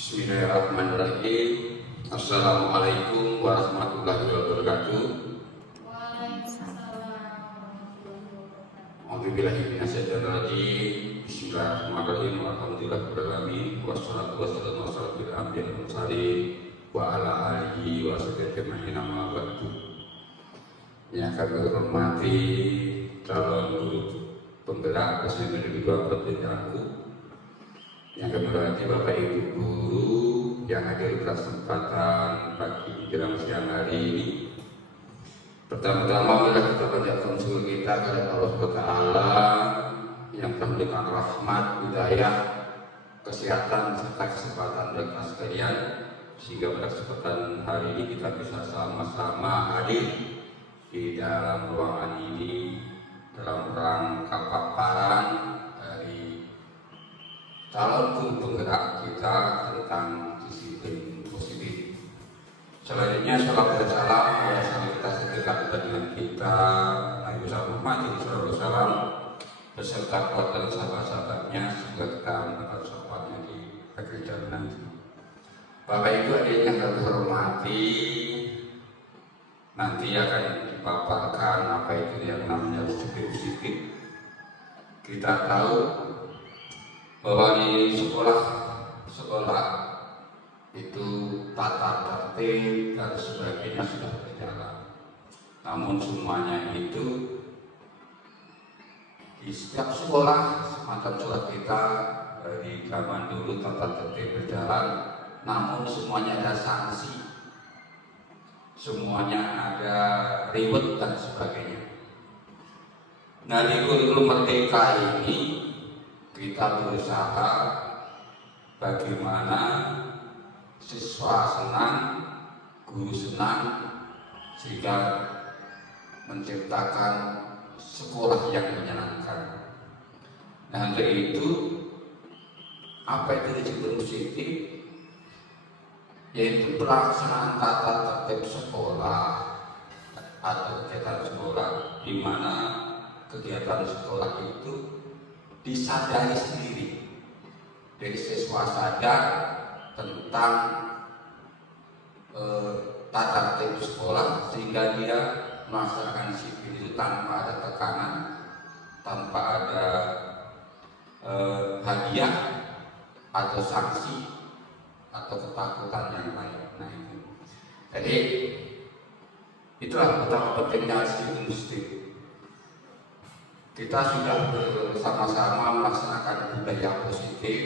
Bismillahirrahmanirrahim. Assalamualaikum warahmatullahi wabarakatuh. A'udzubillahi minasyaitonir rajim. Bismillahirrahmanirrahim. Alhamdulillahirabbil wassalatu wassalamu ala asyrofil anbiya'i wal mursalin wa ala alihi wa sahbihi ajma'in amma ba'du. Yang kami hormati calon guru penggerak SMK Negeri 2 Provinsi Lampung, yang kami hormati Bapak Ibu guru yang hadir pada kesempatan pagi menjelang siang hari ini. Pertama-tama marilah kita panjatkan syukur kita kepada Allah SWT yang telah memberikan rahmat, hidayah, kesehatan serta kesempatan bagi kita sekalian, sehingga pada kesempatan hari ini kita bisa sama-sama hadir di dalam ruangan ini dalam rangka paparan dari calon guru penggerak kita tentang disiplin positif. Selanjutnya salam dan salam kepada sangat sedekat dengan kita Nabi Muhammad SAW beserta keluarga dan sahabat-sahabatnya, semoga kita mendapat syafaatnya di akhir zaman nanti. Bapak Ibu hadirin yang kami hormati, nanti akan dipaparkan apa itu yang namanya disiplin positif. Kita tahu bahwa di sekolah itu tata tertib dan sebagainya sudah berjalan. Namun semuanya itu di setiap sekolah semacam surat kita dari zaman dulu tata tertib berjalan, namun semuanya ada sanksi, semuanya ada reward dan sebagainya. Nah, di kurikulum Merdeka ini kita berusaha bagaimana siswa senang, guru senang, sehingga menciptakan sekolah yang menyenangkan. Nah, untuk itu apa itu disiplin positif? Yaitu pelaksanaan tata tertib sekolah atau kegiatan sekolah, di mana kegiatan sekolah itu disadari sendiri. Jadi siswa sadar tentang tata tertib sekolah sehingga dia melaksanakan disiplin itu tanpa ada tekanan, tanpa ada hadiah atau sanksi atau ketakutan yang lain. Nah itu. Jadi itulah betapa pentingnya disiplin positif. Kita sudah bersama-sama melaksanakan budaya positif,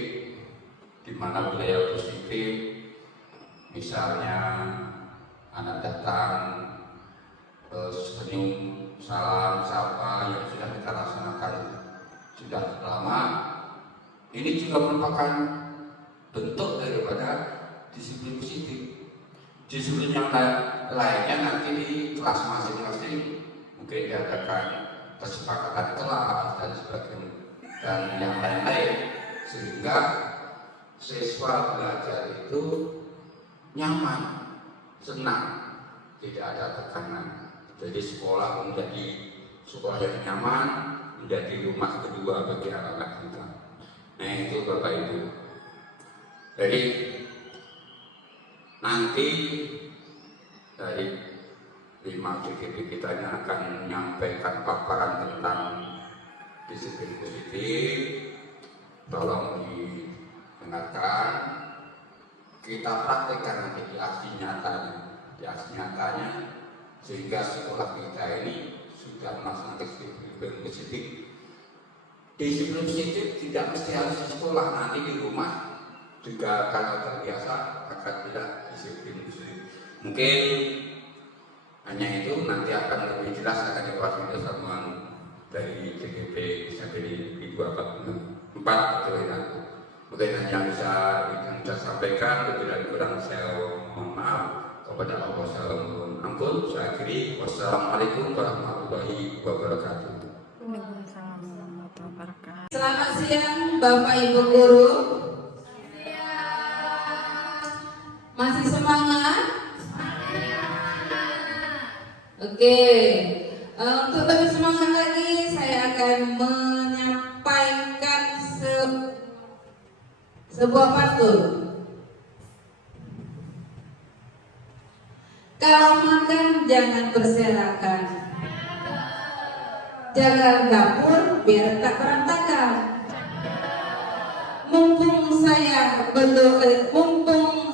di mana budaya positif misalnya anak datang senyum, salam, sapa yang sudah kita laksanakan sudah lama. Ini juga merupakan bentuk daripada disiplin positif. Disiplin yang lainnya nanti di kelas masing-masing mungkin diadakan kesepakatan kelas dan sebagainya dan yang lain-lain, sehingga siswa belajar itu nyaman, senang, tidak ada tekanan. Jadi sekolah menjadi sekolah yang nyaman, menjadi rumah kedua bagi anak-anak kita. Nah itu Bapak Ibu. Jadi nanti dari 5 GGP kita ini akan menyampaikan paparan tentang disiplin positif. Tolong didengarkan, kita praktekkan nanti di aksi nyatanya, sehingga sekolah kita ini sudah melaksanakan disiplin positif. Disiplin positif tidak mesti harus di sekolah, nanti di rumah juga kalau terbiasa akan tidak disiplin positif. Mungkin hanya itu, nanti akan lebih jelas akan dibahas bersama dari GGP bisa jadi di 244 atau nanti. Mungkin hanya yang bisa sampaikan, lebih dan kurang saya mohon maaf kepada Allah. Ampun, saya akhiri. Wassalamualaikum warahmatullahi wabarakatuh. Waalaikumsalam warahmatullahi wabarakatuh. Selamat siang Bapak Ibu Guru. Masih semangat? Oke. Untuk lebih semangat lagi, saya akan menyampaikan sebuah pantun. Kalau makan jangan berserakan, jaga dapur biar tak berantakan. Mumpung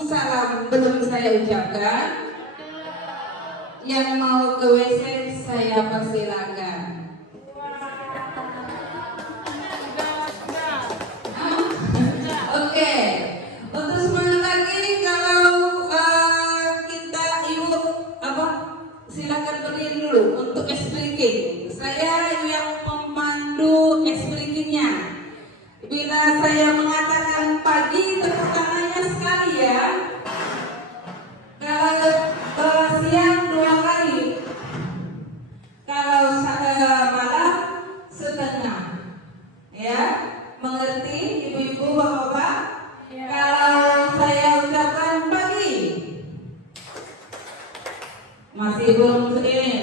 salam belum saya ucapkan, yang mau ke WC saya persilakan. Oke. Untuk semangat lagi, kalau kita ibu silakan berdiri dulu untuk explaining. Saya yang memandu explainingnya. Bila saya mengatakan pagi, tepuk tangannya sekali ya. Kalau siang 2 kali. Kalau malam setengah. Ya, mengerti ibu-ibu, bapak-bapak? Ya. Kalau saya ucapkan pagi, masih belum ini.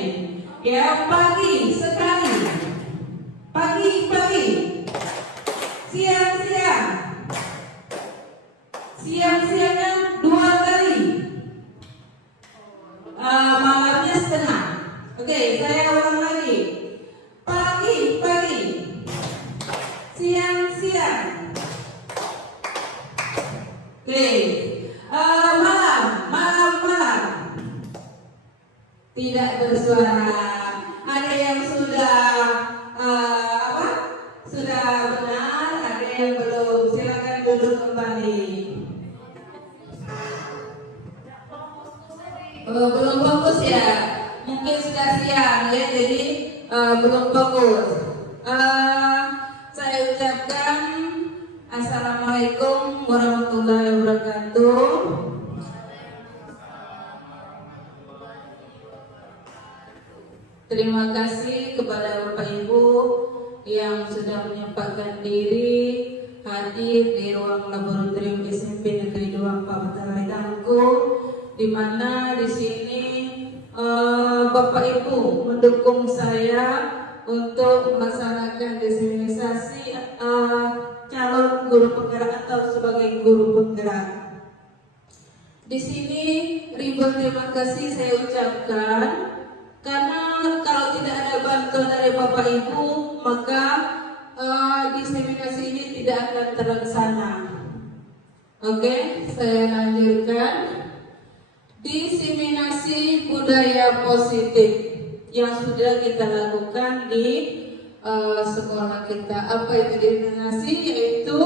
Ya, pagi sekali. Pagi. Siang. Siang-siangnya 2 kali. Malamnya setengah. Oke, saya ulang lagi. Pagi. Siang. Oke. Malam. Tidak bersuara. Ada yang sudah sudah benar, ada yang belum. Silakan duduk kembali. Belum fokus ya, mungkin sudah siang ya, jadi belum fokus. Saya ucapkan Assalamualaikum warahmatullahi wabarakatuh. Terima kasih kepada Bapak Ibu yang sudah menyempatkan diri hadir di ruang laboratorium SMP Negeri 2 Kabupaten Tangku, di mana di sini Bapak Ibu mendukung saya untuk melaksanakan desensialisasi guru penggerak atau sebagai guru penggerak. Di sini ribuan terima kasih saya ucapkan karena kalau tidak ada bantuan dari Bapak Ibu maka diseminasi ini tidak akan terlaksana. Oke, saya lanjutkan. Diseminasi budaya positif yang sudah kita lakukan di sekolah kita. Apa itu diseminasi? Yaitu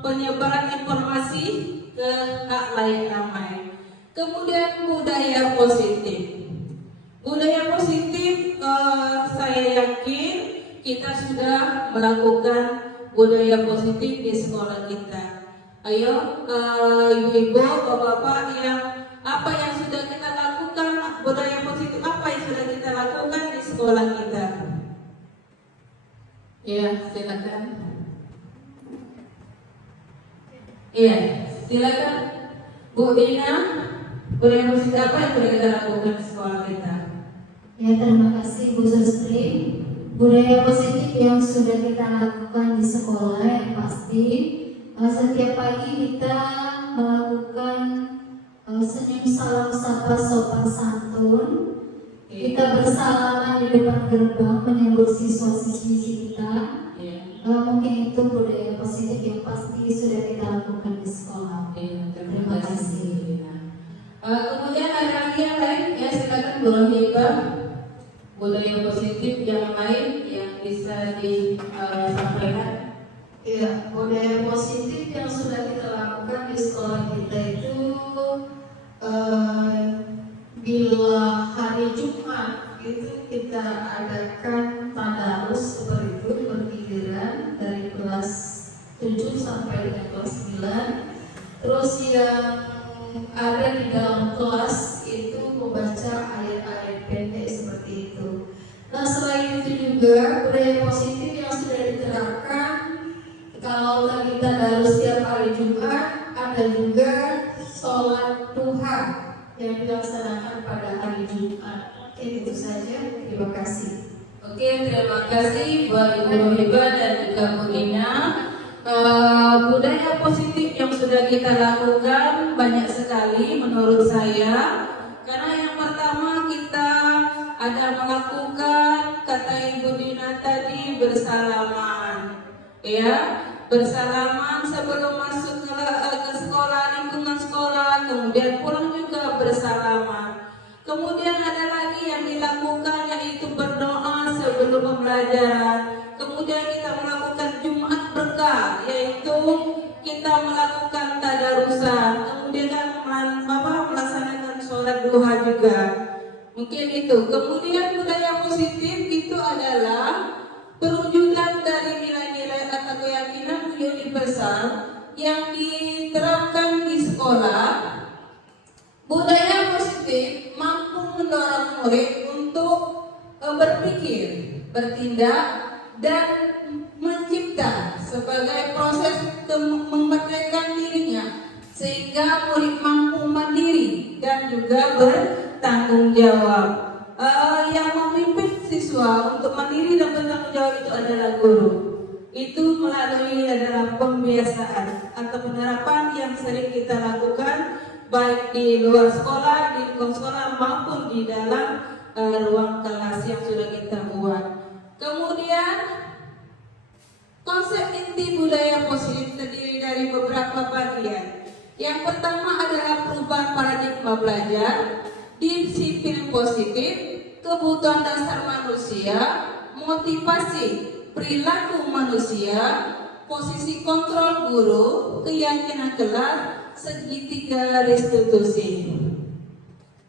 penyebaran informasi ke hak layak ramai. Kemudian budaya positif. Budaya positif saya yakin kita sudah melakukan budaya positif di sekolah kita. Ayo ibu-ibu, bapak-bapak, apa yang sudah kita lakukan, budaya positif apa yang sudah kita lakukan di sekolah kita? Ya, silakan. Iya, silakan Bu Dina. Budaya positif apa yang sudah kita lakukan di sekolah kita? Ya, terima kasih Bu Sustri. Budaya positif yang sudah kita lakukan di sekolah yang pasti setiap pagi kita melakukan senyum salam sapa sopan santun. Kita bersalaman di depan gerbang menyambut siswa-siswi kita. Mungkin itu budaya positif yang pasti sudah kita lakukan di sekolah. Terima kasih. Kemudian ada lagi yang lain, ya silakan Bu Rohibah. Budaya positif yang lain yang bisa disampaikan. Ya, budaya positif yang sudah kita lakukan di sekolah kita itu bila hari Jumat itu kita adakan tadarus seperti itu bergiliran dari kelas 7 sampai dengan kelas 9. Terus yang ada di dalam kelas itu membaca ayat-ayat pendek seperti itu. Nah, selain itu juga budaya positif yang sudah diterapkan, kalau kita tadarus setiap hari Jumat, ada juga sholat duha yang dilaksanakan pada hari Jumat. Oke, itu saja. Terima kasih. Oke, terima kasih buat Ibu Rohibah dan juga Bu Dina. Budaya positif yang sudah kita lakukan banyak sekali menurut saya. Karena yang pertama kita ada melakukan kata Ibu Dina tadi bersalaman, ya, bersalaman sebelum masuk ke sekolah, lingkungan sekolah, kemudian pulang juga bersalaman. Kemudian ada lagi yang dilakukan yaitu berdoa sebelum pembelajaran. Kemudian kita melakukan Jumat berkah, yaitu kita melakukan tadarusan. Kemudian Bapak melaksanakan sholat duha juga. Mungkin itu. Kemudian budaya positif itu adalah perwujudan dari nilai-nilai atau keyakinan universal yang diterapkan di sekolah. Budaya positif mampu mendorong murid untuk berpikir, bertindak, dan mencipta sebagai proses memerdekakan dirinya sehingga murid mampu mandiri dan juga bertanggung jawab. Yang memimpin siswa untuk mandiri dan bertanggung jawab itu adalah guru. Itu melalui adalah pembiasaan atau penerapan yang sering kita lakukan baik di luar sekolah, di lingkungan sekolah maupun di dalam ruang kelas yang sudah kita buat. Kemudian konsep inti budaya positif terdiri dari beberapa bagian. Yang pertama adalah perubahan paradigma belajar, disiplin positif, kebutuhan dasar manusia, motivasi perilaku manusia, posisi kontrol guru, keyakinan kelas, segitiga restitusi.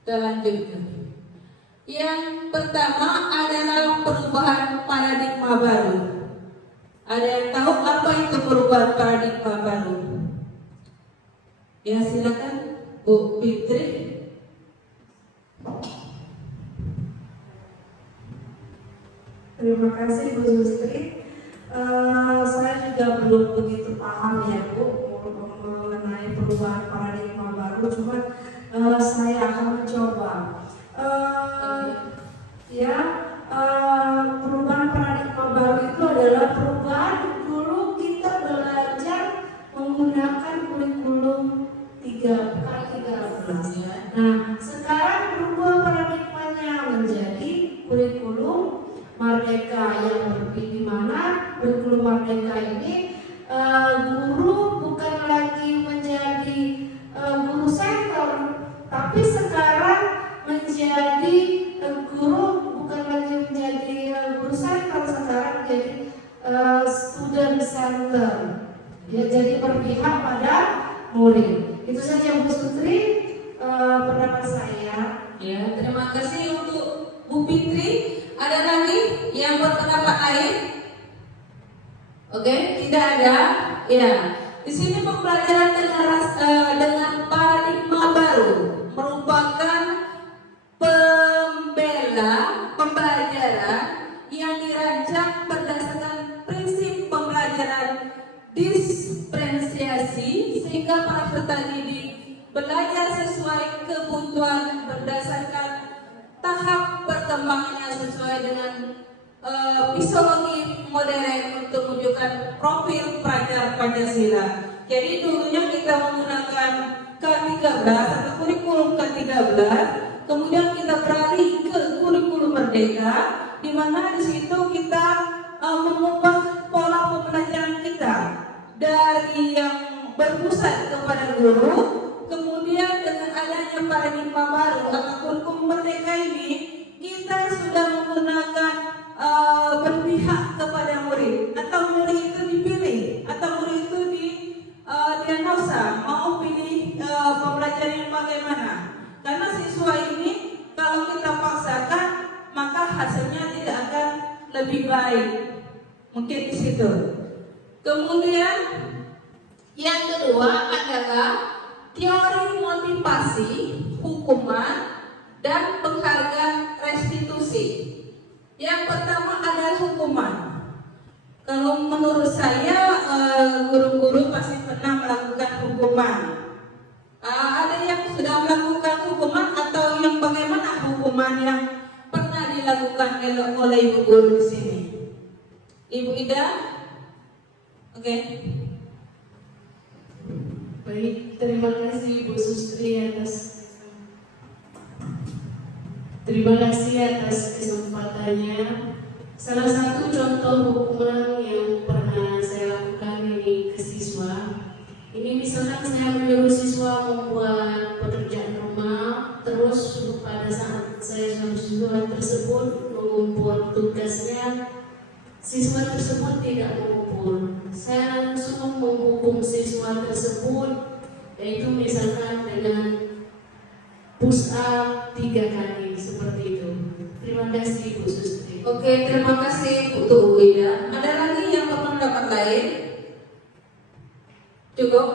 Kita lanjutkan. Yang pertama adalah perubahan paradigma baru. Ada yang tahu apa itu perubahan paradigma baru? Ya, silakan Bu Fitri. Terima kasih Bu Sustri. Saya juga belum begitu paham ya Bu mengenai perubahan paradigma baru. Cuma saya akan mencoba. Perubahan paradigma baru itu adalah perubahan dulu yang berbeda, mana kurikulum merdeka ini guru bukan lagi menjadi guru center, tapi sekarang menjadi guru bukan lagi menjadi guru center, sekarang jadi student center. Ya, jadi berpihak pada murid. Itu saja Bu Sutri pendapat saya. Ya, terima kasih untuk Bu Fitri. Ada lagi yang berpendapat lain? Oke, tidak ada. Ya, di sini pembelajaran dengan paradigma baru merupakan pembelajaran yang dirancang berdasarkan prinsip pembelajaran diferensiasi, sehingga para peserta didik belajar sesuai kebutuhan berdasarkan tahap perkembangannya sesuai dengan psikologi modern untuk menunjukkan profil pelajar Pancasila. Jadi dulunya kita menggunakan K13 atau kurikulum K13, kemudian kita beralih ke kurikulum Merdeka, di mana di situ kita mengubah pola pembelajaran kita dari yang berpusat kepada guru. Kemudian dengan adanya paradigma baru atau kurikulum Merdeka ini, kita sudah menggunakan berpihak kepada murid, atau murid itu dipilih, atau murid itu diagnosa mau pilih pembelajaran yang bagaimana. Karena siswa ini kalau kita paksakan, maka hasilnya tidak akan lebih baik. Mungkin di situ. Kemudian yang kedua adalah teori motivasi, hukuman, dan penghargaan restitusi. Yang pertama adalah hukuman. Kalau menurut saya guru-guru pasti pernah melakukan hukuman. Ada yang sudah melakukan hukuman atau yang bagaimana hukuman yang pernah dilakukan oleh ibu guru di sini? Ibu Ida? Oke. Baik, terima kasih Bu Sustri atas kesempatannya. Salah satu contoh hukuman yang pernah saya lakukan ini ke siswa. Ini misalkan saya menyuruh siswa membuat pekerjaan rumah, terus pada saat saya suruh siswa tersebut mengumpul tugasnya, siswa tersebut tidak mengumpul. Saya langsung menghukum siswa tersebut, yaitu misalkan dengan push up 3 kali seperti itu. Terima kasih Bu Sustri. Oke, terima kasih untuk Bu Ida. Ada lagi yang berpendapat lain? Cukup?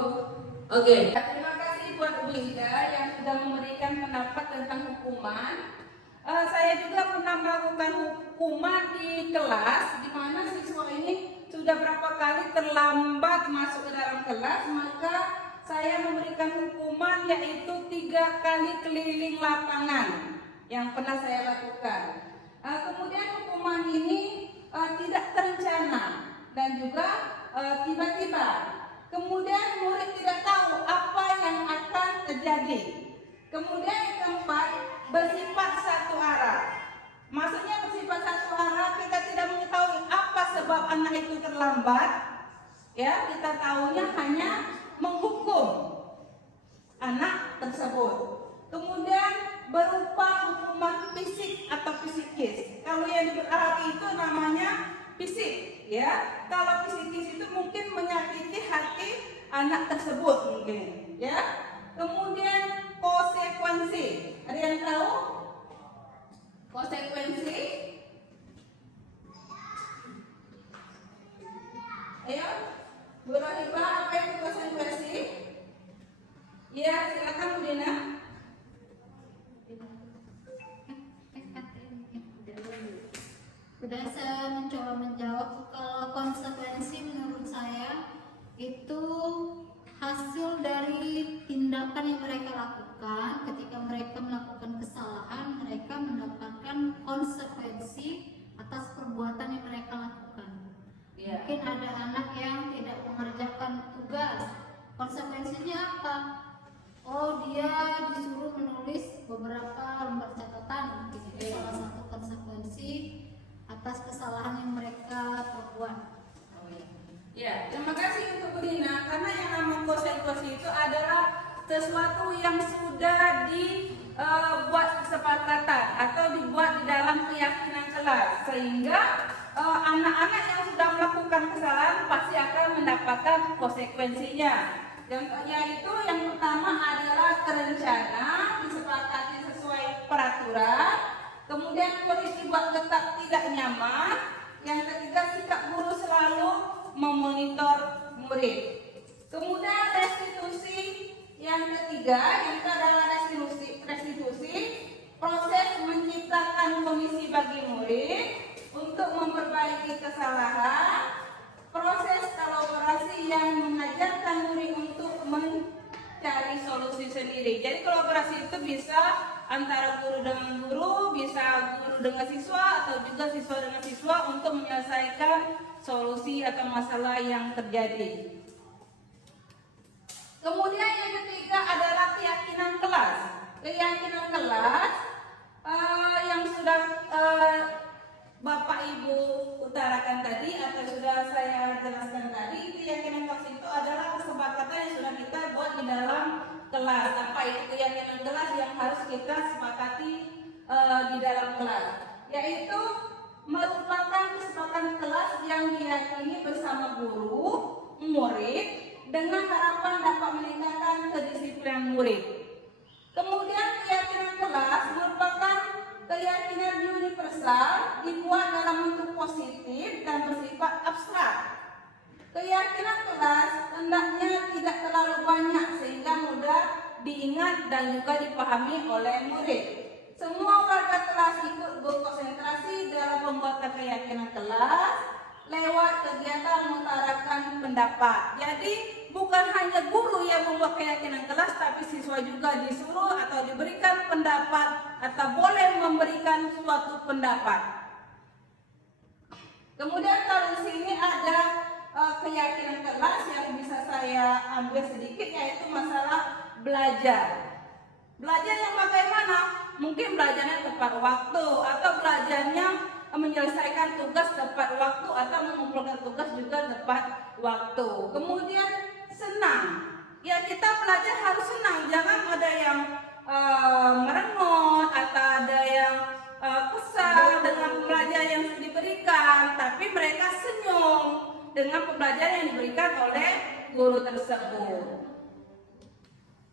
Oke. Terima kasih buat Bu Ida yang sudah memberikan pendapat tentang hukuman. Saya juga pernah melakukan hukuman di kelas, di mana siswa ini sudah berapa kali terlambat masuk ke dalam kelas, maka saya memberikan hukuman yaitu 3 kali keliling lapangan yang pernah saya lakukan. Kemudian hukuman ini tidak terencana dan juga tiba-tiba. Kemudian murid tidak tahu apa yang akan terjadi. Kemudian yang keempat, bersifat satu arah. Maksudnya bersifat satu arah, kita tidak mengetahui apa sebab anak itu terlambat. Ya, kita tahunya hanya menghukum anak tersebut. Kemudian berupa hukuman fisik atau psikis. Kalau yang berarti itu namanya fisik, ya. Kalau psikis itu mungkin menyakiti hati anak tersebut mungkin, ya. Kemudian konsekuensi. Ada yang tahu? Konsekuensi? Ayo, Bu Rahifah, apa itu konsekuensi? Ya, silakan Bu Dina. Sudah saya mencoba menjawab. Kalau konsekuensi menurut saya itu hasil dari tindakan yang mereka lakukan. Ketika mereka melakukan kesalahan, mereka mendapatkan konsekuensi atas perbuatan yang mereka lakukan. Mungkin ada anak yang tidak mengerjakan tugas, konsekuensinya apa? Oh, dia disuruh menulis beberapa lembar catatan. Itu salah satu konsekuensi atas kesalahan yang sesuatu yang sudah dibuat kesepakatan atau dibuat di dalam keyakinan kelas, sehingga anak-anak yang sudah melakukan kesalahan pasti akan mendapatkan konsekuensinya. Contohnya itu yang pertama adalah terencana, disepakati sesuai peraturan, kemudian kondisi buat tetap tidak nyaman, yang ketiga sikap guru selalu memonitor murid. Kemudian restitusi yang ketiga, yang adalah restitusi, proses menciptakan komisi bagi murid untuk memperbaiki kesalahan, proses kolaborasi yang mengajarkan murid untuk mencari solusi sendiri. Jadi kolaborasi itu bisa antara guru dengan guru, bisa guru dengan siswa, atau juga siswa dengan siswa untuk menyelesaikan solusi atau masalah yang terjadi. Kemudian yang ketiga adalah keyakinan kelas. Keyakinan kelas yang sudah Bapak Ibu utarakan tadi atau sudah saya jelaskan tadi, keyakinan kelas itu adalah kesepakatan yang sudah kita buat di dalam kelas. Apa itu keyakinan kelas yang harus kita sepakati di dalam kelas? Yaitu merupakan kesepakatan kelas yang diyakini bersama guru, murid, dengan harapan dapat meningkatkan kedisiplinan murid. Kemudian keyakinan kelas merupakan keyakinan universal dibuat dalam bentuk positif dan bersifat abstrak. Keyakinan kelas hendaknya tidak terlalu banyak sehingga mudah diingat dan juga dipahami oleh murid. Semua warga kelas ikut berkonsentrasi dalam pembuatan keyakinan kelas lewat kegiatan mengutarakan pendapat. Jadi bukan hanya guru yang membuat keyakinan kelas, tapi siswa juga disuruh atau diberikan pendapat atau boleh memberikan suatu pendapat. Kemudian kalau di sini ada keyakinan kelas yang bisa saya ambil sedikit, yaitu masalah belajar. Belajar yang bagaimana? Mungkin belajarnya tepat waktu atau belajarnya menyelesaikan tugas tepat waktu atau mengumpulkan tugas juga tepat waktu. Kemudian senang. Ya kita belajar harus senang, jangan ada yang merengut atau ada yang kesal dengan pembelajaran yang diberikan, tapi mereka senyum dengan pembelajaran yang diberikan oleh guru tersebut.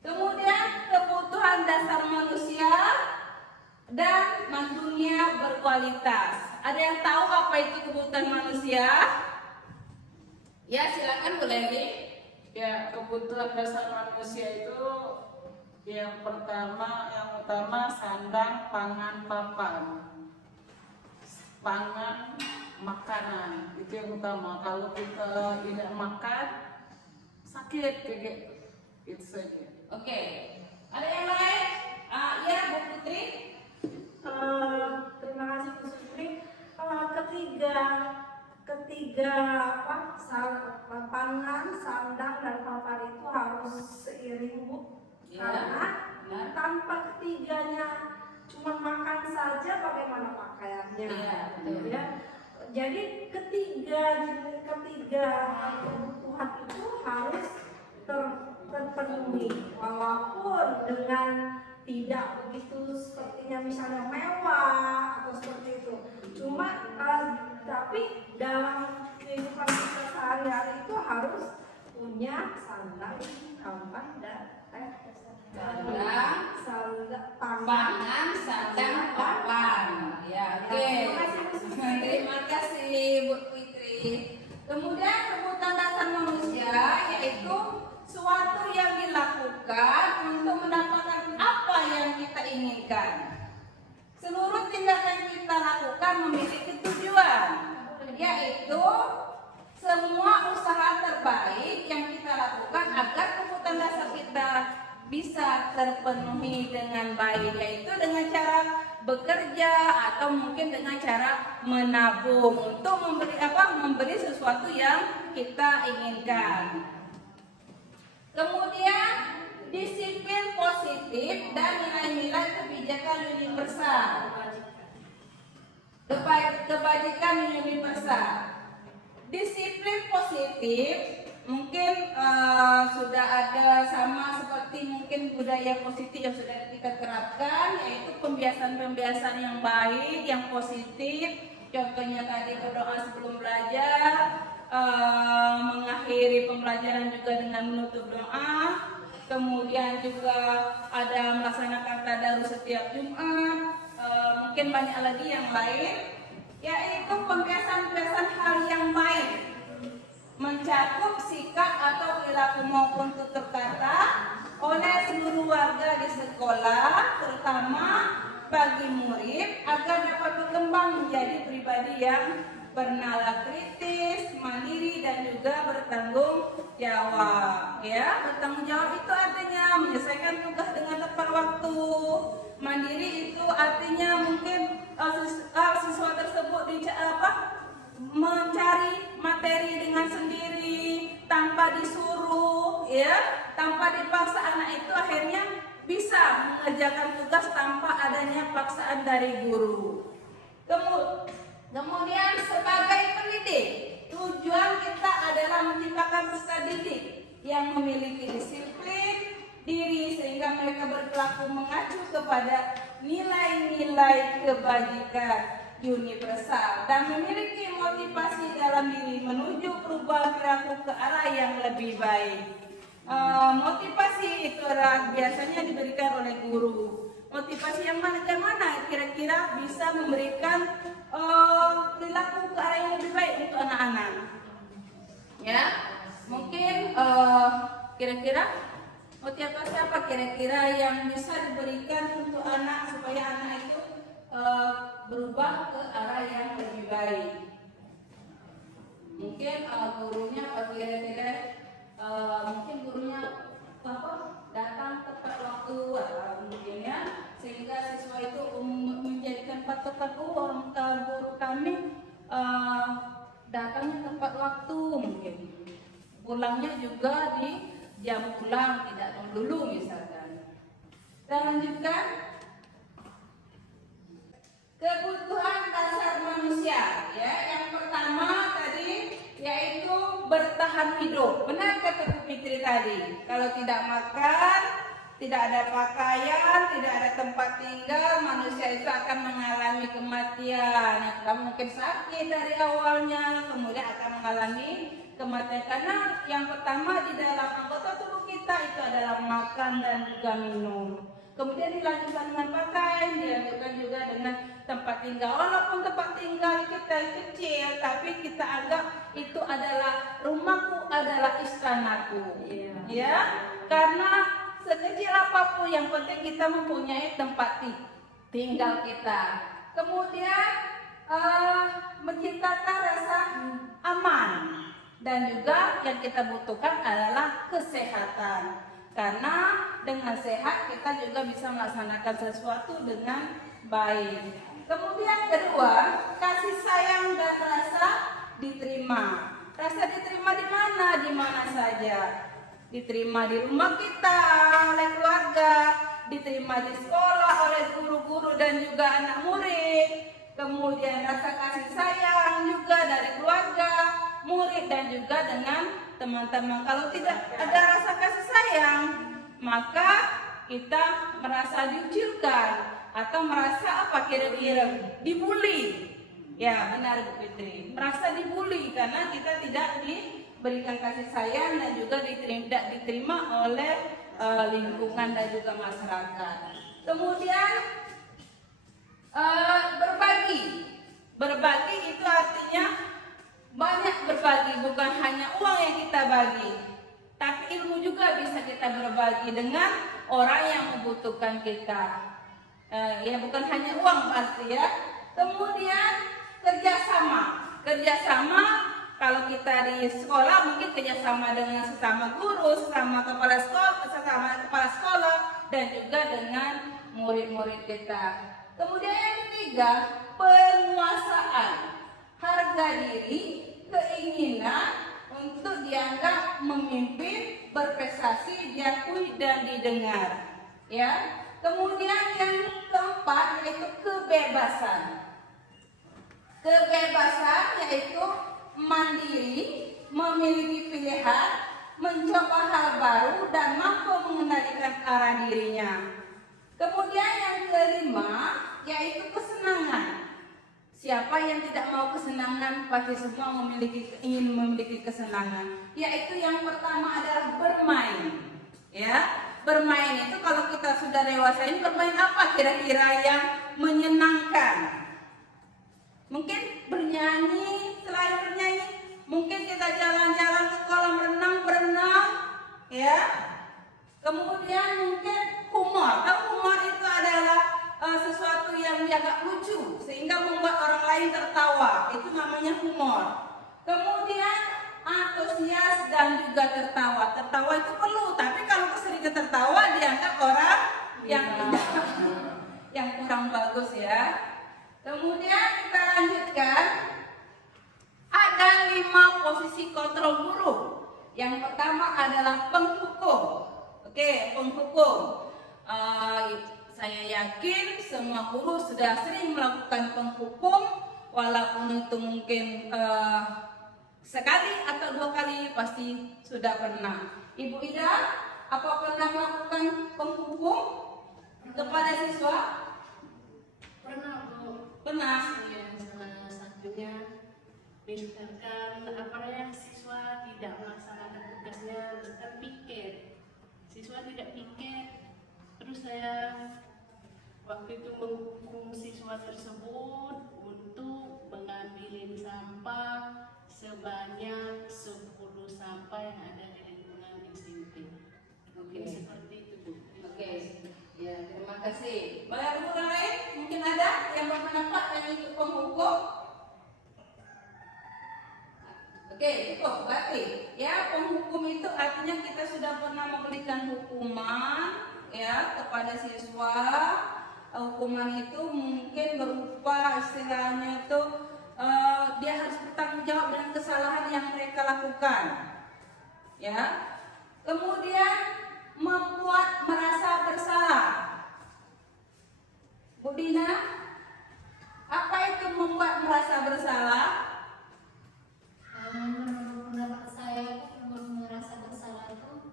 Kemudian kebutuhan dasar manusia dan dunia berkualitas. Ada yang tahu apa itu kebutuhan manusia? Ya silakan Bu Levi. Ya, kebutuhan dasar manusia itu yang utama sandang, pangan, papan. Pangan, makanan itu yang utama. Kalau kita tidak makan, sakit kayak itu saja. Oke. Ada yang lain? Ya Bu Putri. Terima kasih Bu Sutri. Ketiga pangan, sandang dan papan itu harus seiring Bu. Ya, Karena benar. tanpa ketiganya cuma makan saja bagaimana pakaiannya. Iya, Gitu ya. Jadi ketiga kebutuhan itu harus terpenuhi, walaupun dengan tidak begitu sepertinya misalnya mewah atau seperti itu. Cuma tapi dalam kehidupan kita sehari-hari itu harus punya sandang, papan dan Pangan, sandang, papan. Ya, oke. Terima kasih Bu Fitri. Kemudian kebutuhan dasar manusia yaitu suatu yang dilakukan untuk mendapatkan apa yang kita inginkan. Seluruh tindakan kita lakukan memiliki tujuan, yaitu semua usaha terbaik yang kita lakukan agar kebutuhan dasar kita bisa terpenuhi dengan baik, yaitu dengan cara bekerja atau mungkin dengan cara menabung untuk memberi sesuatu yang kita inginkan. Kemudian disiplin positif dan nilai-nilai kebijakan universal. Kebajikan universal. Disiplin positif mungkin sudah ada sama seperti mungkin mungkin budaya positif yang sudah kita terapkan, yaitu pembiasaan-pembiasaan yang baik, yang positif. Contohnya tadi berdoa sebelum belajar, mengakhiri pembelajaran juga dengan menutup doa. Kemudian juga ada melaksanakan tadarus setiap Jumat. Mungkin banyak lagi yang lain, yaitu pembiasaan-pembiasaan hal yang baik, mencakup sikap atau perilaku maupun tutur kata oleh seluruh warga di sekolah, terutama bagi murid agar dapat berkembang menjadi pribadi yang bernalar kritis, mandiri dan juga bertanggung jawab. Ya, bertanggung jawab itu artinya menyelesaikan tugas dengan tepat waktu. Mandiri itu artinya mungkin siswa tersebut mencari materi dengan sendiri tanpa disuruh, ya, tanpa dipaksa. Anak itu akhirnya bisa mengerjakan tugas tanpa adanya paksaan dari guru. Kemudian sebagai pendidik, tujuan kita adalah menciptakan peserta didik yang memiliki disiplin diri sehingga mereka berperilaku mengacu kepada nilai-nilai kebajikan universal dan memiliki motivasi dalam diri menuju perubahan perilaku ke arah yang lebih baik. Motivasi itu biasanya diberikan oleh guru. Motivasi yang mana kira-kira bisa memberikan perilaku ke arah yang lebih baik untuk anak-anak. Ya, mungkin kira-kira motivasi apa kira-kira yang bisa diberikan untuk anak supaya anak itu berubah ke arah yang lebih baik. Mungkin gurunya kira-kira mungkin gurunya datang tepat waktu, mungkin ya, sehingga siswa itu menjadikan patokan orang guru kami datangnya tepat waktu, mungkin pulangnya juga di jam pulang, tidak dulu misalkan. Kita lanjutkan. Kebutuhan dasar manusia, ya. Yang pertama tadi yaitu bertahan hidup. Benar kata Bu Fitri tadi. Kalau tidak makan, tidak ada pakaian, tidak ada tempat tinggal, manusia itu akan mengalami kematian. Mungkin sakit dari awalnya, kemudian akan mengalami kematian. Karena yang pertama di dalam anggota tubuh kita itu adalah makan dan juga minum. Kemudian dilanjutkan dengan pakaian, dilanjutkan juga dengan tempat tinggal. Walaupun tempat tinggal kita kecil, tapi kita anggap itu adalah rumahku, adalah istanaku. Ya, karena sekecil apapun yang penting kita mempunyai tempat tinggal kita. Kemudian menciptakan rasa aman. Dan juga yang kita butuhkan adalah kesehatan. Karena dengan sehat kita juga bisa melaksanakan sesuatu dengan baik. Kemudian kedua, kasih sayang dan rasa diterima. Rasa diterima di mana? Di mana saja. Diterima di rumah kita oleh keluarga, diterima di sekolah oleh guru-guru dan juga anak murid. Kemudian rasa kasih sayang juga dari keluarga, murid dan juga dengan teman-teman. Kalau tidak ada rasa kasih sayang, maka kita merasa diucilkan atau merasa apa kira-kira dibully. Ya, benar Bu Fitri. Merasa dibully karena kita tidak diberikan kasih sayang dan juga tidak diterima oleh lingkungan dan juga masyarakat. Kemudian berbagi itu artinya banyak berbagi, bukan hanya uang yang kita bagi, tapi ilmu juga bisa kita berbagi dengan orang yang membutuhkan kita. Ya, bukan hanya uang pasti ya. Kemudian kerjasama kalau kita di sekolah mungkin kerjasama dengan sesama guru, sesama kepala sekolah dan juga dengan murid-murid kita. Kemudian yang ketiga, penguasaan harga diri, keinginan untuk dianggap memimpin, berprestasi, diakui dan didengar. Ya. Kemudian yang keempat yaitu kebebasan. Kebebasan yaitu mandiri, memiliki pilihan, mencoba hal baru dan mampu mengendalikan arah dirinya. Kemudian yang kelima yaitu kesenangan. Siapa yang tidak mau kesenangan, pasti semua ingin memiliki kesenangan. Yaitu yang pertama adalah bermain. Ya, bermain itu kalau kita sudah dewasa ini bermain apa kira-kira yang menyenangkan? Mungkin bernyanyi, selain bernyanyi, mungkin kita jalan-jalan ke kolam renang, berenang, ya. Kemudian mungkin humor. Tahu humor itu adalah sesuatu yang agak lucu sehingga membuat orang lain tertawa. Itu namanya humor. Kemudian antusias dan juga tertawa. Tertawa itu perlu, tapi kalau keseringan tertawa dianggap orang yang yang kurang bagus ya. Kemudian kita lanjutkan. Ada 5 posisi kontrol guru. Yang pertama adalah penghukum. Oke, penghukum. Saya yakin semua guru sudah sering melakukan penghukum, walaupun itu mungkin sekali atau 2 kali pasti sudah pernah. Ibu Ida, apa pernah melakukan penghukum kepada siswa? Pernah, Bu. Pernah. Yang salah satunya misalkan siswa tidak melaksanakan tugasnya terpikir. Siswa tidak pikir, terus saya waktu itu menghukum siswa tersebut untuk mengambilin sampah sebanyak 10 sampah yang ada di lingkungan SMP. Mungkin seperti itu, Bu. Oke, ya terima kasih. Banyak guru lain mungkin ada yang berpendapat yang ikut penghukum. Oke, cukup berarti ya penghukum itu artinya kita sudah pernah memberikan hukuman ya kepada siswa. Hukuman itu mungkin berupa istilahnya itu dia harus bertanggung jawab dengan kesalahan yang mereka lakukan. Ya. Kemudian membuat merasa bersalah. Bu Dina, apa itu membuat merasa bersalah? Menurut pendapat saya, merasa bersalah itu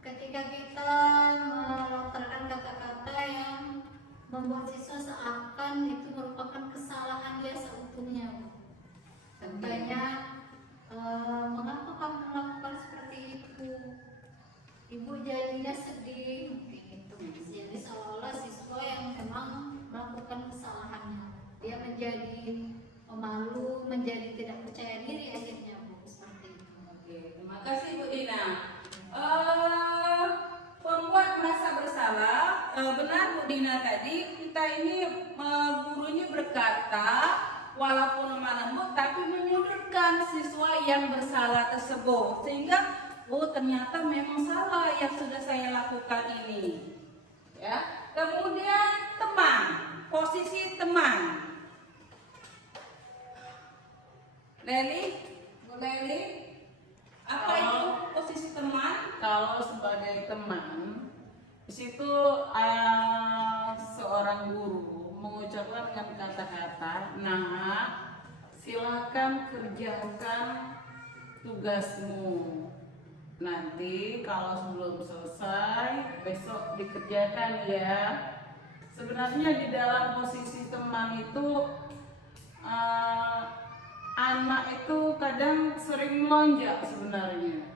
ketika kita melontarkan kata-kata yang membuat siswa seakan itu merupakan kesalahan dia seutuhnya. Contohnya, mengapa kamu melakukan seperti itu? Ibu jadinya sedih, gitu. Jadi seolah-olah siswa yang memang melakukan kesalahannya, dia menjadi malu, menjadi tidak percaya diri akhirnya, Bu, seperti itu. Oke, terima kasih Bu Dina. Membuat merasa bersalah, benar Bu Dina tadi, kita ini gurunya berkata walaupun lemah lembut tapi menyudutkan siswa yang bersalah tersebut sehingga ternyata memang salah yang sudah saya lakukan ini. Ya. Kemudian teman, posisi teman. Leli, Bu Leli, apa itu posisi teman? Kalau sebagai teman, di situ seorang guru mengucapkan dengan kata-kata, "Nah, silakan kerjakan tugasmu. Nanti kalau sebelum selesai, besok dikerjakan ya." Sebenarnya di dalam posisi teman itu anak itu kadang sering melonjak sebenarnya,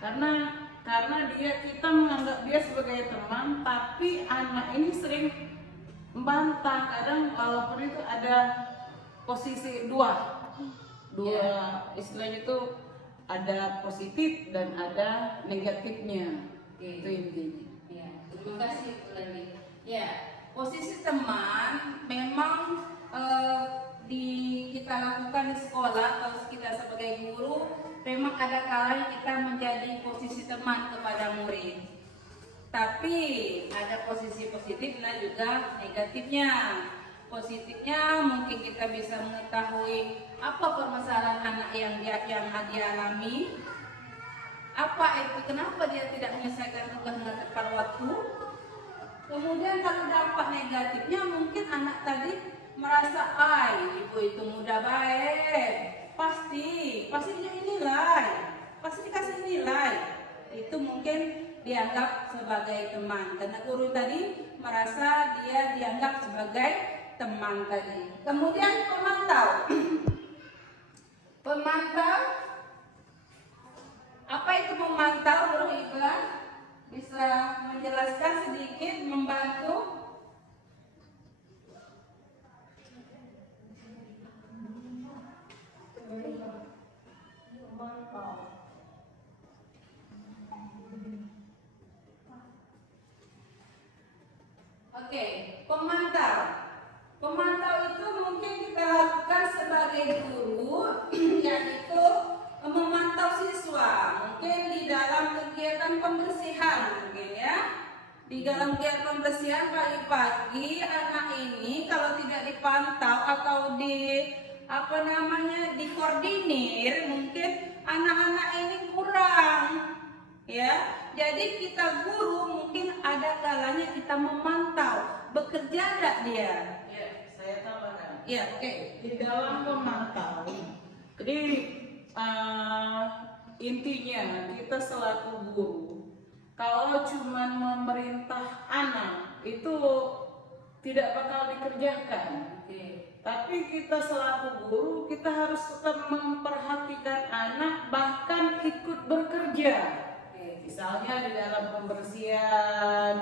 karena kita menganggap dia sebagai teman, tapi anak ini sering membantah. Kadang walaupun itu ada posisi dua istilahnya itu ada positif dan ada negatifnya. Itu intinya. Ya, terima kasih Bu Leli. Ya, posisi teman memang kita lakukan di sekolah atau kita sebagai guru memang ada kalanya kita menjadi posisi teman kepada murid. Tapi ada posisi positif dan juga negatifnya. Positifnya mungkin kita bisa mengetahui apa permasalahan anak yang dia alami. Apa itu, kenapa dia tidak menyelesaikan tugas dengan tepat waktu. Kemudian kalau dampak negatifnya mungkin anak tadi merasa, ibu itu mudah baik, pasti dia nilai, pasti dikasih dianggap sebagai teman, karena guru tadi merasa dia dianggap sebagai teman tadi. Kemudian pemantau. Pemantau, apa itu memantau, Guru Iqbal? Bisa menjelaskan sedikit, membantu? Oke, pemantau. Pemantau itu mungkin kita lakukan sebagai guru, yaitu memantau siswa. Mungkin di dalam kegiatan pembersihan, mungkin ya. Di dalam kegiatan pembersihan pagi-pagi, anak ini kalau tidak dipantau atau dikoordinir, mungkin anak-anak ini kurang. Ya, jadi kita guru mungkin ada kalanya kita memantau, bekerja enggak dia? Ya, saya tambahkan. Ya, oke. Di dalam memantau, jadi intinya kita selaku guru, kalau cuma memerintah anak itu tidak bakal dikerjakan. Tapi kita selaku guru, kita harus tetap memperhatikan anak, bahkan ikut bekerja. Misalnya di dalam pembersihan,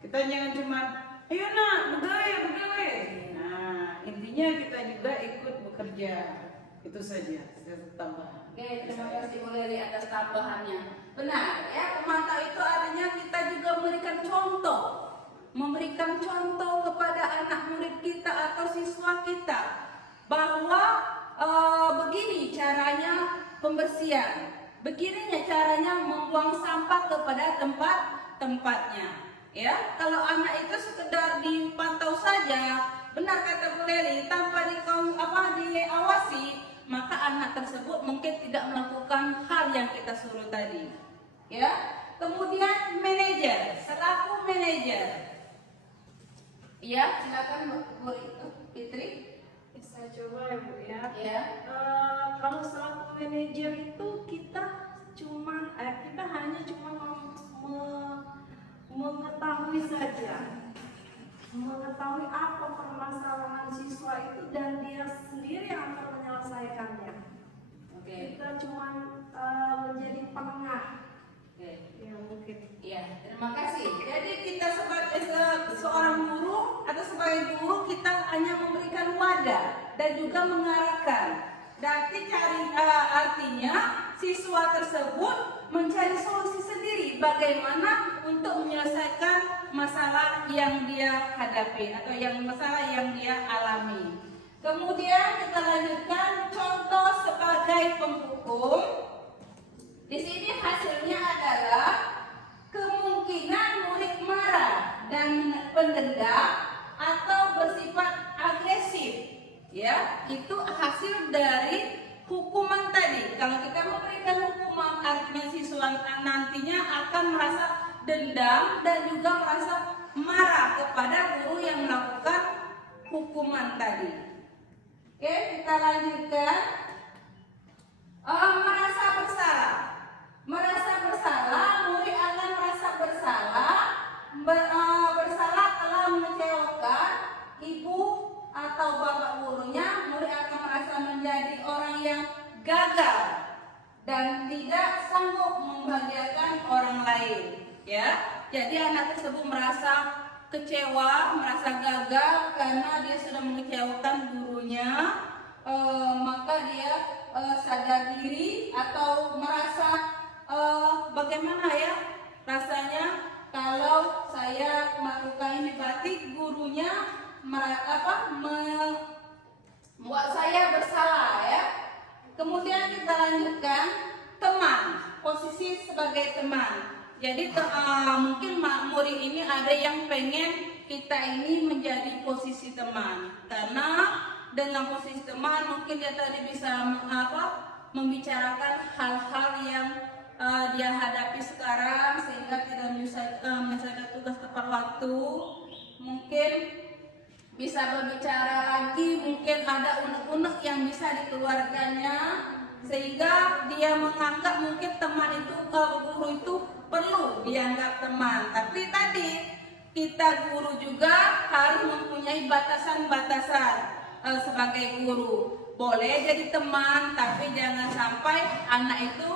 kita jangan cuma, ayo nak, begawe. Nah, intinya kita juga ikut bekerja. Itu saja, saya tambah. Oke, terima kasih Bu Leli atas tambahannya. Benar ya, pemantau itu artinya kita juga memberikan contoh kepada anak murid kita atau siswa kita bahwa begini caranya pembersihan. Begininya caranya membuang sampah kepada tempatnya. Ya, kalau anak itu sekedar dipantau saja, benar kata Bu Leli, tanpa diawasi, maka anak tersebut mungkin tidak melakukan hal yang kita suruh tadi. Ya, kemudian manajer, selaku manajer. Ya, silakan Bu Fitri. Bisa coba ya Bu ya. Ya. Kalau selaku manajer itu kita hanya cuma mengetahui saja, mengetahui apa permasalahan siswa itu dan dia sendiri yang akan menyelesaikannya. Oke. Kita cuma menjadi penengah. Oke. Ya mungkin. Ya, terima kasih. Jadi kita sebagai seorang guru atau sebagai guru kita hanya memberikan wadah dan juga mengarahkan. Artinya siswa tersebut mencari solusi sendiri bagaimana untuk menyelesaikan masalah yang dia hadapi atau masalah yang dia alami. Kemudian kita lanjutkan contoh sebagai penghukum. Di sini hasilnya adalah kemungkinan murid marah dan mendendam atau bersifat agresif. Ya, itu hasil dari hukuman tadi. Kalau kita memberikan hukuman, artinya siswa nantinya akan merasa dendam dan juga merasa marah kepada guru yang melakukan hukuman tadi. Oke, kita lanjutkan. Merasa bersalah. Merasa bersalah, murid akan merasa bersalah, bersalah telah mengecewakan ibu atau bapak gurunya. Murid akan merasa menjadi orang yang gagal dan tidak sanggup membahagiakan orang lain. Ya, jadi anak tersebut merasa kecewa, merasa gagal karena dia sudah mengecewakan gurunya. Maka dia sadar diri atau merasa bagaimana ya rasanya kalau saya melakukan ini, berarti gurunya membuat saya bersalah ya. Kemudian kita lanjutkan teman, posisi sebagai teman. Jadi mungkin murid ini ada yang pengen kita ini menjadi posisi teman, karena dengan posisi teman mungkin dia tadi bisa membicarakan hal-hal yang dia hadapi sekarang sehingga tidak menyelesaikan tugas tepat waktu. Mungkin bisa berbicara lagi, mungkin ada unek-unek yang bisa dikeluarkannya sehingga dia menganggap mungkin teman itu, guru itu perlu dianggap teman. Tapi tadi kita guru juga harus mempunyai batasan-batasan sebagai guru. Boleh jadi teman, tapi jangan sampai anak itu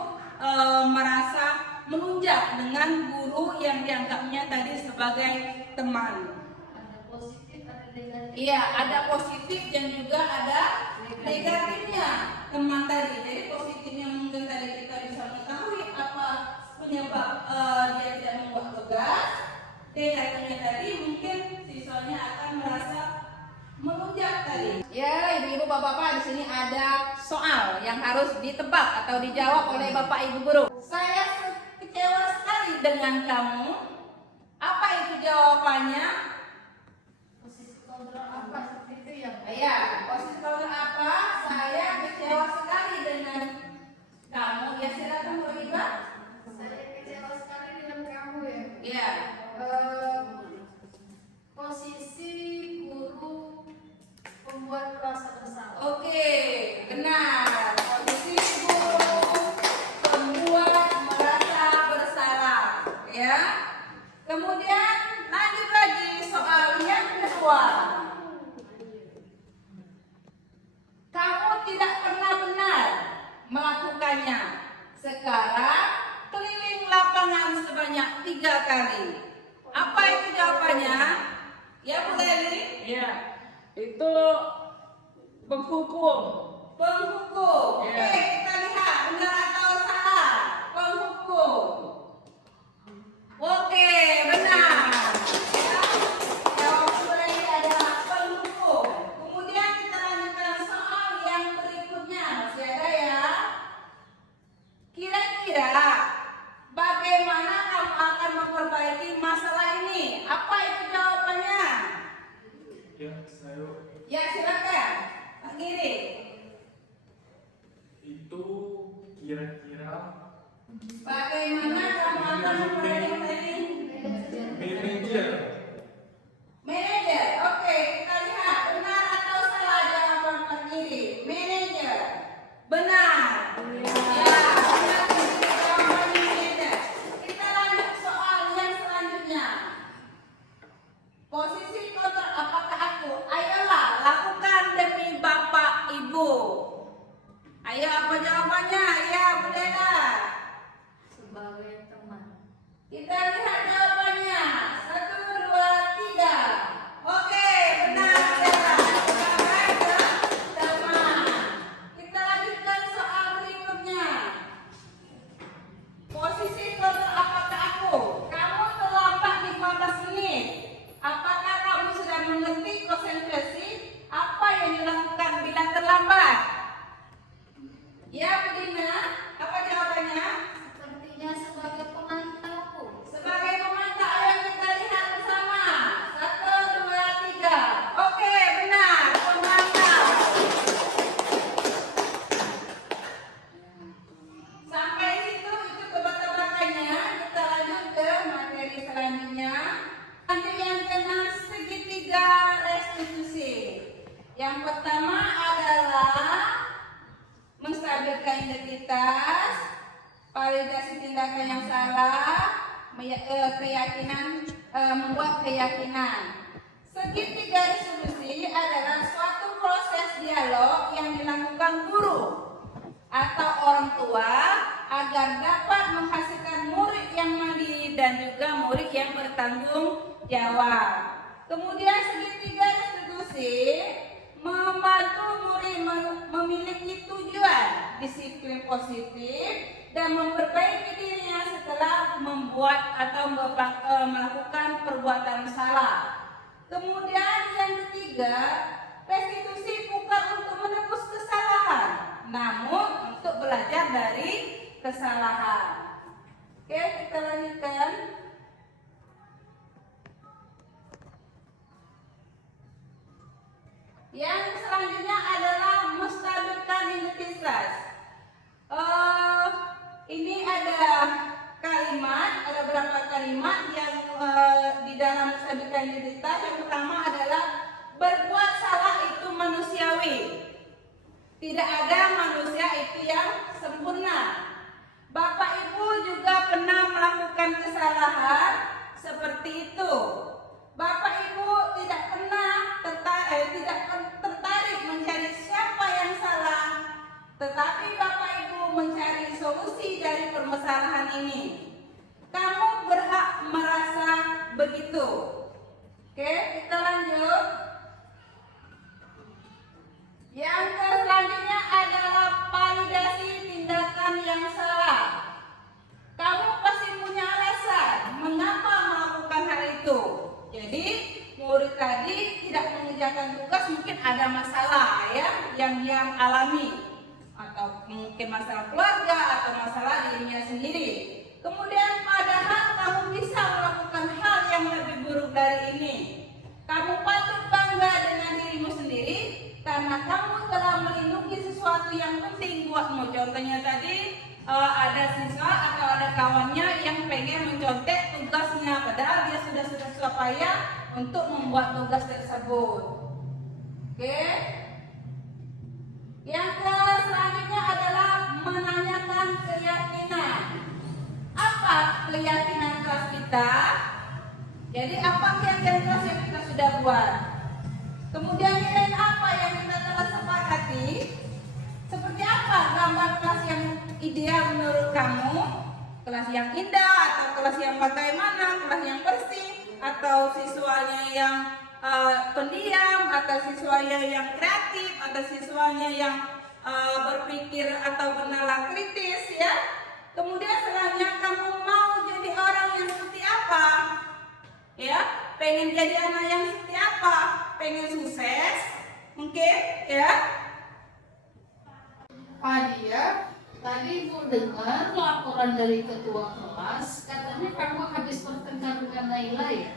merasa menunjang dengan guru yang dianggapnya tadi sebagai teman. Ada positif, ada negatif. Iya, ada positif dan juga ada negatifnya teman tadi. Jadi positifnya mungkin tadi kita bisa mengetahui apa penyebab dia tidak membuat tugas. Negatifnya tadi mungkin siswanya akan merasa melunjak tadi. Ya, ibu-ibu, bapak-bapak, di sini ada soal yang harus ditebak atau dijawab oleh bapak ibu guru. Saya kecewa sekali dengan kamu. Apa itu jawabannya? Posisi kontrol apa seperti itu ya? Ya, posisi kontrol apa? Saya kecewa sekali dengan kamu. Ya, silakan Bu Iba. Saya kecewa sekali dengan kamu ya. Ya. Posisi guru pembuat merasa bersalah. Oke, benar. Posisi guru pembuat merasa bersalah, ya. Kemudian lanjut lagi soal yang kedua. Kamu tidak pernah benar melakukannya. Sekarang keliling lapangan sebanyak 3 kali. Apa itu jawabannya? Ya, Bu Leli? Ya, itu penghukum. Penghukum. Ya. Oke, kita lihat benar atau salah. Penghukum. Oke, benar. Ya. Jawaban tadi adalah penghukum. Kemudian kita lanjutkan soal yang berikutnya. Masih ada ya? Kira-kira bagaimana kamu akan memperbaiki masalah ini? Apa itu jawabannya? Ya, silakan. Pak Giri. Itu kira-kira Bagaimana kamu akan memperbaiki manajer. manajer? Oke, kita lihat benar atau salah jawaban Pak Giri. Manajer. Benar. Ya, benar Giri, jawabannya manajer. Kita lanjut soal yang selanjutnya. Posisi kontrol apakah aku? Ayolah, lakukan demi Bapak Ibu. Ayo, apa jawabannya? Ya, Bu Dena. Sebagai teman. Kita lihat jawabannya. 1, 2, 3. Oke, benar. Sebagai teman. Kita lanjutkan soal berikutnya. Posisi kontrol apakah aku? Kamu terlambat 15 menit. Apakah kamu sudah mengerti konsentrasi apa yang dilakukan bila terlambat? Ya, Bu Dina, apa jawabannya? Sepertinya sebagai pemantauku. Sebagai pemantau, ayo kita lihat bersama. 1, 2, 3. Oke, benar, pemantau. Sampai situ itu tebak-tebakannya. Kita lanjut ke materi selanjutnya. Lanjut yang keenam, segitiga restitusi. Yang pertama adalah menstabilkan identitas, validasi tindakan yang salah, keyakinan, membuat keyakinan. Segitiga resolusi adalah suatu proses dialog yang dilakukan guru atau orang tua agar dapat menghasilkan murid yang mandiri dan juga murid yang bertanggung jawab. Kemudian segitiga restitusi membantu murid memiliki tujuan, disiplin positif, dan memperbaiki dirinya setelah membuat atau melakukan perbuatan salah. Kemudian yang ketiga, restitusi bukan untuk menebus kesalahan, namun untuk belajar dari kesalahan. Oke, kita lanjutkan. Yang selanjutnya adalah menstabilkan identitas. Ini ada kalimat, ada beberapa kalimat yang di dalam menstabilkan identitas. Yang pertama adalah berbuat salah itu manusiawi. Tidak ada manusia itu yang sempurna. Bapak Ibu juga pernah melakukan Bapak Ibu mencari solusi dari permasalahan ini. Kamu berhak merasa begitu. Oke, kita lanjut. Yang selanjutnya adalah validasi tindakan yang salah. Kamu pasti punya alasan mengapa melakukan hal itu. Jadi murid tadi tidak mengerjakan tugas, mungkin ada masalah ya yang dia alami, atau mungkin masalah keluarga atau masalah dirinya sendiri. Kemudian padahal kamu bisa melakukan hal yang lebih buruk dari ini. Kamu patut bangga dengan dirimu sendiri karena kamu telah melindungi sesuatu yang penting buatmu. Contohnya tadi ada siswa atau ada kawannya yang pengen mencontek tugasnya, padahal dia sudah susah payah untuk membuat tugas tersebut. Oke. Yang selanjutnya adalah menanyakan keyakinan. Apa keyakinan kelas kita? Jadi apa keyakinan kelas yang kita sudah buat? Kemudian nilai apa yang kita telah sepakati? Seperti apa gambar kelas yang ideal menurut kamu? Kelas yang indah atau kelas yang bagaimana? Kelas yang bersih atau siswanya yang pendiam atau siswanya yang kreatif atau siswanya yang berpikir atau bernalar kritis ya? Kemudian selanjutnya kamu mau jadi orang yang seperti apa? Ya, pengen jadi anak yang seperti apa? Pengen sukses? Mungkin ya? Pak Dia, tadi Ibu dengar laporan dari ketua kelas, katanya kamu habis bertengkar dengan Naila ya?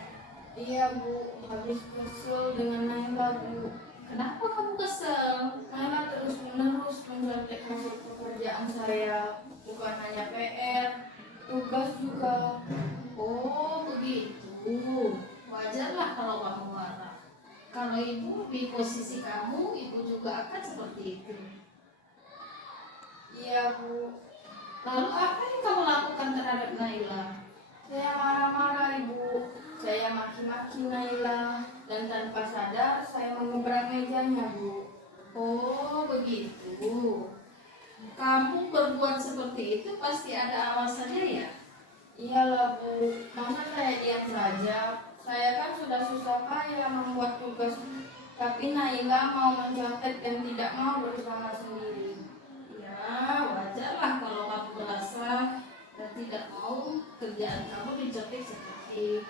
Iya Bu, habis kesel dengan Naila Bu. Kenapa kamu kesel? Naila terus menerus mencontek hasil pekerjaan saya, bukan hanya PR, tugas juga. Oh begitu, wajarlah kalau kamu marah. Kalau Ibu di posisi kamu, Ibu juga akan seperti itu. Iya Bu, Lalu apa yang kamu lakukan terhadap Naila? saya marah-marah Ibu. Saya maki-maki Naila dan tanpa sadar saya mengebrak mejanya Bu. Oh begitu. Kamu berbuat seperti itu pasti ada alasannya ya? Iyalah Bu, masa saya diam saja? Saya kan sudah susah payah membuat tugas, tapi Naila mau mencontek dan tidak mau berusaha sendiri. Ya wajarlah kalau kamu merasa dan tidak mau kerjaan kamu dicontek seperti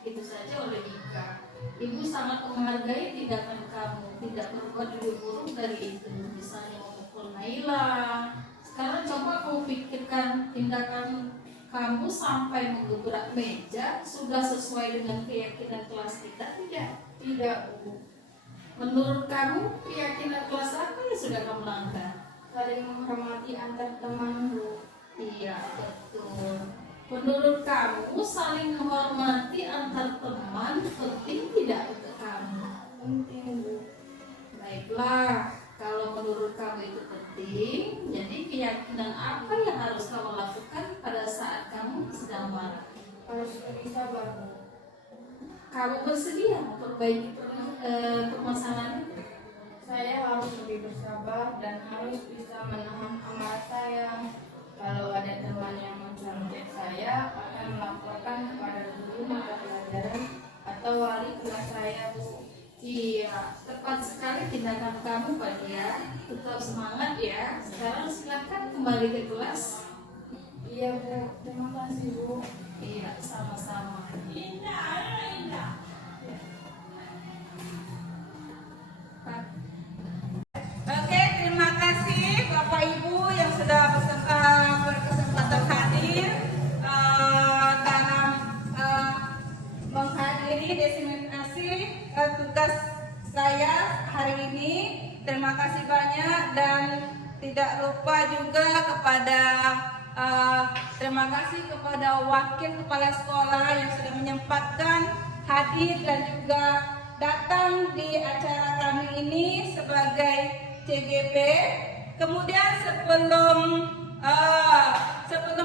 itu saja oleh Ika. Ibu sangat menghargai tindakan kamu, tidak berbuat lebih buruk dari itu. Misalnya memukul Naila. Sekarang coba kamu pikirkan tindakan kamu sampai menggebrak meja sudah sesuai dengan keyakinan kelas kita tidak? Tidak Bu, Menurut kamu keyakinan kelas apa yang sudah kamu langgar? saling menghormati antar teman Bu. Iya betul. Menurut kamu saling menghormati antar teman penting tidak untuk kamu? Penting Bu. Baiklah, kalau menurut kamu itu penting, jadi keyakinan apa yang harus kamu lakukan pada saat kamu sedang marah? Harus lebih sabar Bu. Kamu bersedia memperbaiki permasalahan itu? Saya harus lebih bersabar dan harus bisa menahan amarah saya. Kalau ada teman yang mencontek saya, akan melaporkan kepada guru mata pelajaran atau wali kelas saya Bu. Iya, tepat sekali tindakan kamu Pak Dia. Tetap semangat ya. Sekarang silakan kembali ke kelas. Iya Bu, terima kasih Bu. Iya, sama-sama. Oke, terima kasih Bapak Ibu yang sudah berkesempatan hadir dalam menghadiri diseminasi tugas saya hari ini. Terima kasih banyak dan tidak lupa juga kepada terima kasih kepada wakil kepala sekolah yang sudah menyempatkan hadir dan juga datang di acara kami ini sebagai CGP. Kemudian sebelum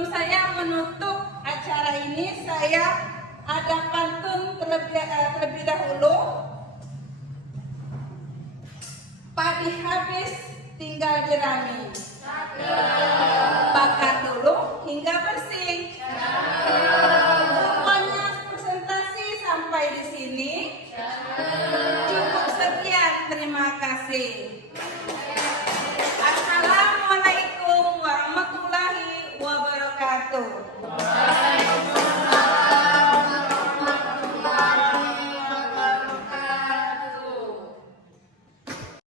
saya menutup acara ini, saya ada pantun terlebih dahulu. Padi habis tinggal jerami.